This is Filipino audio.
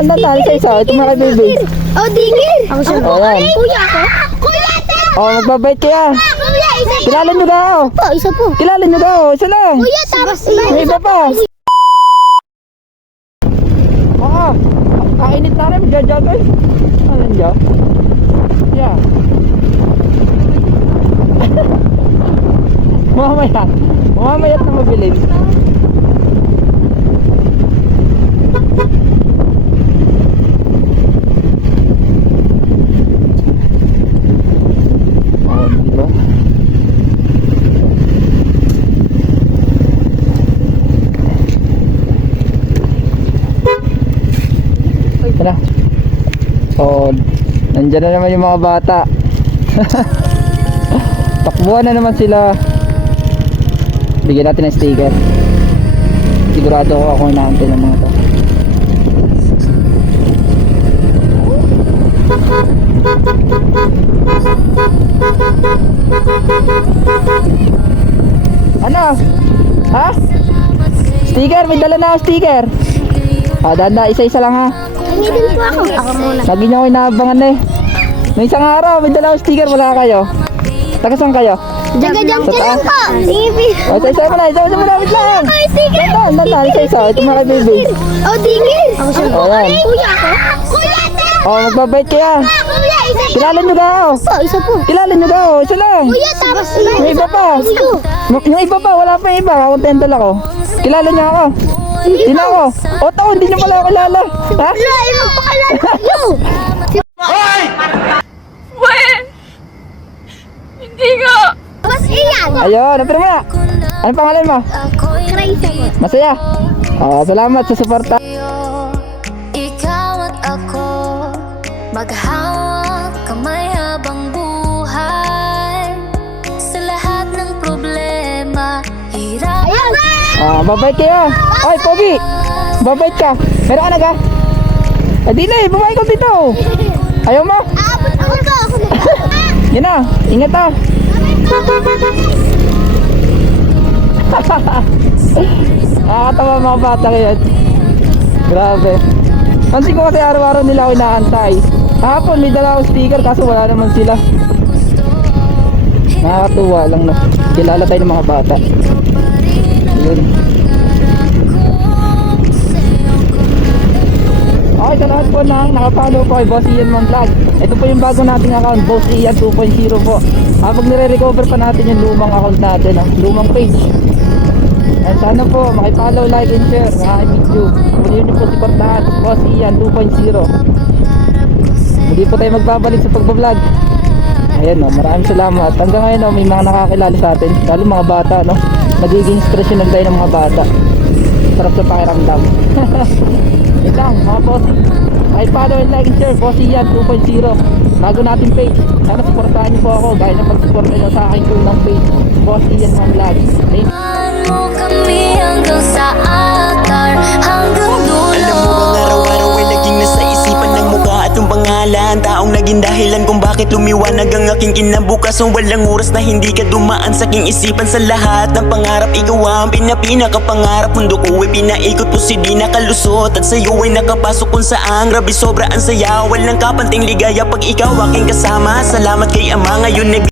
Dandan, isa. Ito mga baby. Oh, digir. Ako siya. Oh, yan. Kuya ako. Kuya, Oh, magbabait kaya. kuya, isa. Kilala nyo daw. Po, isa po. Kilala nyo daw. Isa lang. Kuya, tapos May iba pa. Oo. Kainit na rin. Jajagan. Ano dyan? Yeah. Mamaya. Mamamayat na mabilis. Oh, diba? Tara. So, nandyan na naman yung mga bata. Takbuhan na naman sila. Bigyan natin ng sticker. Sigurado ako inaantay ng mga to. Ano? Ha? Sticker? May dala na ako sticker. Danda, isa-isa lang ha. Hindi din po ako. Ako muna. Lagi niyo ako inaabangan eh. May isang araw, may dala akong sticker, wala kayo. Taga saan kayo? Jaga-jump ka lang po. Sige, O, isa-isa mo na, isa-isa mo na, wait lang. Dandan, isa-isa, ito mga baby. Oh, digir. Ako siya. O, yan. Kuya ako. Kuya, O, magbabait kaya. kuya, isa. Kilala nyo daw. Po, isa po. Kilala nyo daw, isa lang. Kuya, tapos May iba pa. Yung iba pa, wala pa yung iba, kakontento lang ako. Kilala nyo ako. Sino ako? O, tao, hindi nyo pala ako kilala. Ha? Wala, magpakalala kayo. Hindi nga! Mas iyan. Ayun, napira mo na. Anong pangalan mo? Crazy po. Masaya. O, salamat sa suporta. Ikaw at ako maghawak kamay habang buhay sa lahat ng problema, hirap. Ayan. Babait kayo. Oy, Pogi. Babait ka. Meron ka na ka? Di na eh, bumahay ko dito. Ayaw mo? Aabot ako to. Yan na, ingat ah. Nakakatawa mga bata ngayon. Grabe. Pansin ko kasi araw-araw nila ako inaantay. Hapon may dala akong sticker kaso wala naman sila. Nakakatuwa lang no. Kilala tayo ng mga bata. Yun. Okay, sa lahat po na nakapollow po kay Boss Ian Mon Vlog. Ito po yung bago nating account, Boss Ian 2.0 po. Habang nire-recover pa natin yung lumang account natin, lumang page. At sana po makipollow, like, and share ng aking video. Muli nyo po supportahan, Boss Ian 2.0. Hindi po tayo magbabalik sa pagbablog. Ayan no, maraming salamat. Hanggang ngayon no, may mga nakakilala sa atin, lalo mga bata no. Magiging inspirasyon tayo ng mga bata. Sarap sa pakiramdam. Yun lang mga bossy. Ay follow and like and share Boss Ian 2.0. Bago natin page. Sana supportahan niyo po ako gaya ng pag-support niyo sa aking unang page, Boss Ian Mon Vlog. Thank you. Mo kami hanggang sa altar, hanggang dulo. Alam mo bang araw-araw ay naging nasa isipan ng mukha at yung pangalan, taong naging dahilan kung bakit lumiwanag ang aking kinabukasan. Walang oras na hindi ka dumaan sa aking isipan. Sa lahat ng pangarap, ikaw ang pinakapangarap. Mundo ko ay pinaikot po si di nakalusot, at sa'yo ay nakapasok kung saan grabe sobra ang saya. Walang kapanting ligaya pag ikaw aking kasama. Salamat kay Ama ngayon